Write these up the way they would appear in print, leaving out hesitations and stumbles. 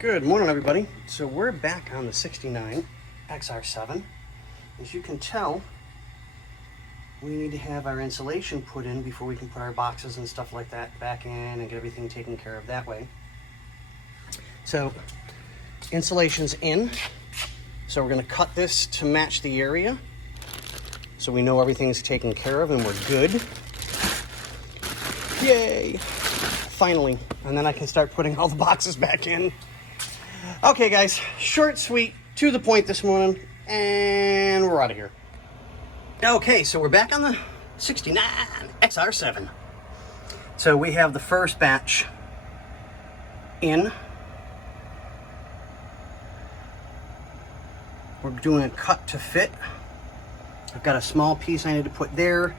Good morning, everybody. So we're back on the 69 XR7. As you can tell, we need to have our insulation put in before we can put our boxes and stuff like that back in and get everything taken care of that way. So insulation's in. So we're going to cut this to match the area so we know everything's taken care of and we're good. Yay! Finally. And then I can start putting all the boxes back in. Okay, guys, short, sweet, to the point this morning, and we're out of here. Okay, so we're back on the 69 XR7. So we have the first batch in. We're doing a cut to fit. I've got a small piece I need to put there,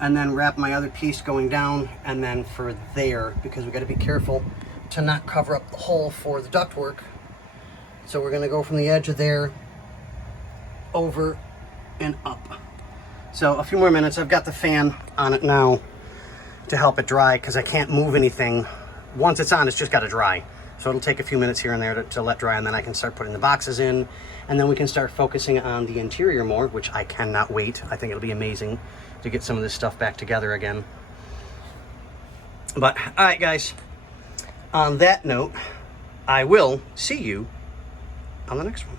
and then wrap my other piece going down, and then for there, because we got to be careful to not cover up the hole for the ductwork. So we're going to go from the edge of there over and up. So a few more minutes. I've got the fan on it now to help it dry because I can't move anything. Once it's on, it's just got to dry. So it'll take a few minutes here and there to let dry, and then I can start putting the boxes in, and then we can start focusing on the interior more, which I cannot wait. I think it'll be amazing to get some of this stuff back together again. But all right, guys, on that note, I will see you on the next one.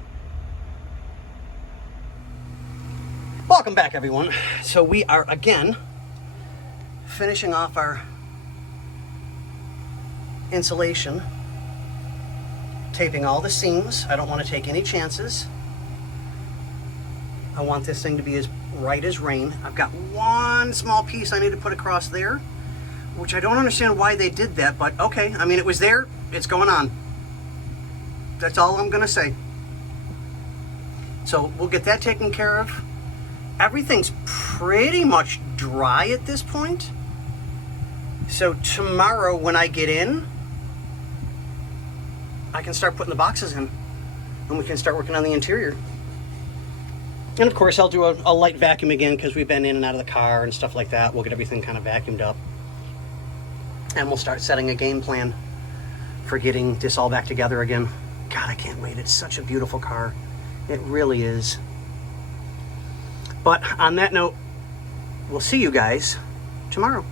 Welcome back, everyone. So we are again finishing off our insulation, taping all the seams. I don't want to take any chances. I want this thing to be as right as rain. I've got one small piece I need to put across there, which I don't understand why they did that, but okay. I mean, it was there. It's going on. That's all I'm gonna say. So we'll get that taken care of. Everything's pretty much dry at this point. So tomorrow when I get in, I can start putting the boxes in and we can start working on the interior. And of course I'll do a light vacuum again because we've been in and out of the car and stuff like that. We'll get everything kind of vacuumed up. And we'll start setting a game plan for getting this all back together again. God, I can't wait. It's such a beautiful car. It really is. But on that note, we'll see you guys tomorrow.